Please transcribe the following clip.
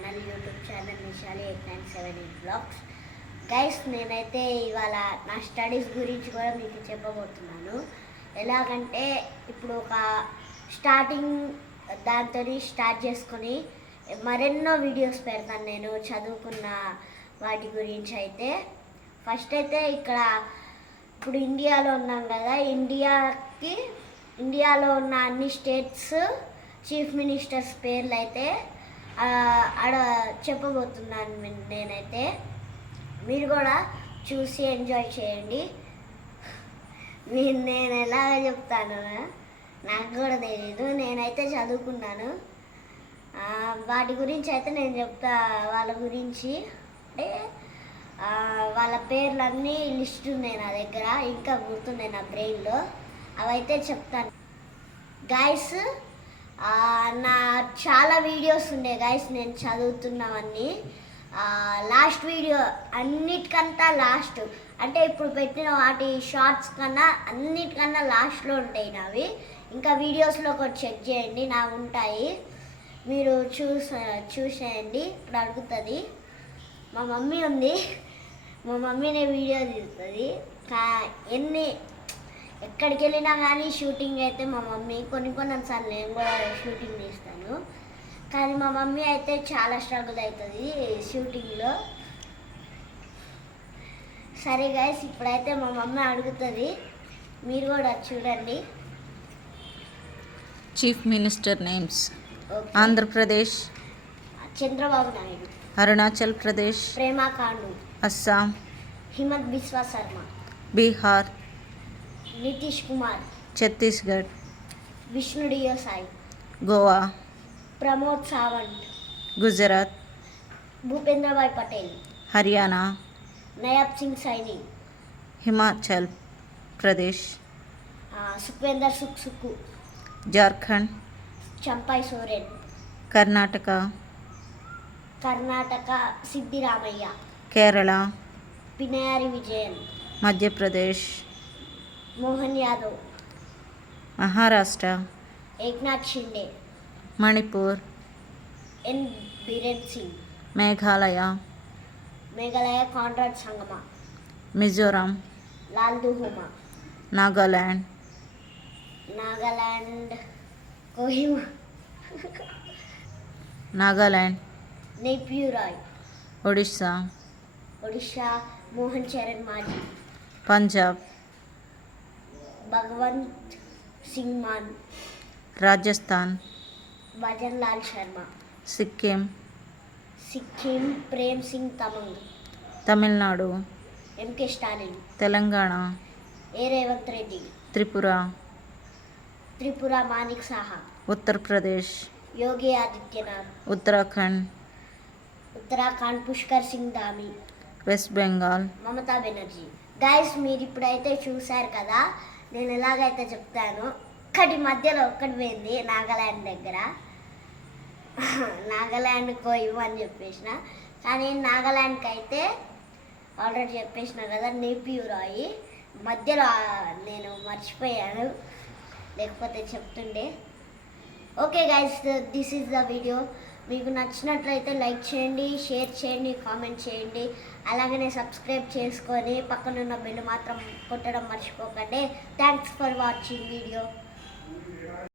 Channel YouTube channel Nishali 8978 vlogs. Guys, నేనైతే ఇవాళ నా స్టడీస్ గురించి కూడా మీకు చెప్పబోతున్నాను. ఎలాగంటే ఇప్పుడు ఒక స్టార్టింగ్ దాంతో స్టార్ట్ చేసుకొని మరెన్నో వీడియోస్ పెడతాను నేను చదువుకున్న వాటి గురించి. అయితే ఫస్ట్ అయితే ఇప్పుడు ఇండియాలో ఉన్నాం కదా, ఇండియాలో ఉన్న అన్ని స్టేట్స్ చీఫ్ మినిస్టర్స్ పేర్లు అయితే ఆడ చెప్పబోతున్నాను నేనైతే. మీరు కూడా చూసి ఎంజాయ్ చేయండి. నేను ఎలాగ చెప్తాను నాకు కూడా తెలీదు, నేనైతే చదువుకున్నాను. వాటి గురించి అయితే నేను చెప్తా. వాళ్ళ గురించి అంటే వాళ్ళ పేర్లన్నీ లిస్ట్ ఉన్నాయి నా దగ్గర, ఇంకా గుర్తున్నాయి నా బ్రెయిన్లో, అవైతే చెప్తాను. గాయస్, నా చాలా వీడియోస్ ఉండే గాయస్ నేను చదువుతున్నవన్నీ. లాస్ట్ వీడియో అన్నిటికంతా లాస్ట్, అంటే ఇప్పుడు పెట్టిన వాటి షార్ట్స్ కన్నా అన్నిటికన్నా లాస్ట్లో ఉంటాయి నావి. ఇంకా వీడియోస్లో ఒకటి చెక్ చేయండి, నా ఉంటాయి, మీరు చూసేయండి. ఇప్పుడు అడుగుతుంది మా మమ్మీ ఉంది, మా మమ్మీనే వీడియో తీస్తుంది. ఎక్కడికి వెళ్ళినా కానీ షూటింగ్ అయితే మా మమ్మీ, కొన్నిసార్లు నేను కూడా షూటింగ్ తీస్తాను, కానీ మా మమ్మీ అయితే చాలా స్ట్రగుల్ అవుతుంది షూటింగ్లో. సరే గైస్, ఇప్పుడైతే మా మమ్మీ అడుగుతుంది, మీరు కూడా చూడండి. Chief minister names: Andhra Pradesh Chandrababu Naidu, Arunachal Pradesh ప్రేమా ఖండు, అస్సాం హిమంత్ బిశ్వ శర్మ, బీహార్ నితీష్ కుమార్, ఛత్తీస్గఢ్ విష్ణు డియో సాయి, గోవా ప్రమోద్ సావంత్, గుజరాత్ భూపేంద్రభాయ్ పటేల్, హర్యానా నయాబ్ సింగ్ సైని, హిమాచల్ ప్రదేశ్ సుఖ్వేందర్ సుక్కు, జార్ఖండ్ చంపాయ్ సోరెన్, కర్ణాటక సిద్ధిరామయ్య, కేరళ పినయారి విజయన్, మధ్యప్రదేశ్ మోహన్ యాదవ్, మహారాష్ట్ర ఏక్నాథ్ షిండే, మణిపూర్ ఎన్ బీరేన్ సింగ్, మేఘాలయ కాన్రాడ్ సంగమ, మిజోరాం లాల్ దుహోమా, నాగాలాండ్ కోహిమా, నాగాలాండ్ నేపియూ రాయ్, ఒడిషా మోహన్ చరణ్ మాజీ, Punjab Bhagavanth Singh Maan, Rajasthan bhajan Lal Sharma, Sikkim Prem Singh Tamang, Tamil Nadu MK Stalin, Telangana Revanth Reddy, Tripura Manik Saha, Uttar Pradesh Yogi Adityanath, Uttarakhand Pushkar Singh Dhami, west Bengal Mamata Banerjee. Guys, మీరు ఇప్పుడైతే చూశారు కదా నేను ఎలాగైతే చెప్తాను. మధ్యలో ఒక్కటి పోయింది, నాగాలాండ్ దగ్గర. నాగాలాండ్ కోయిమ్ అని చెప్పేసిన, కానీ నాగాలాండ్కి అయితే ఆల్రెడీ చెప్పేసిన కదా, నేపియూ రాయి. మధ్యలో నేను మర్చిపోయాను, లేకపోతే చెప్తుండే. Okay guys, this is the video. మీకు నచ్చినట్లయితే లైక్ చేయండి, షేర్ చేయండి, కామెంట్ చేయండి, అలాగనే సబ్స్క్రైబ్ చేసుకొని పక్కనున్న బెల్ మాత్రం కొట్టడం మర్చిపోకండి. Thanks for watching video.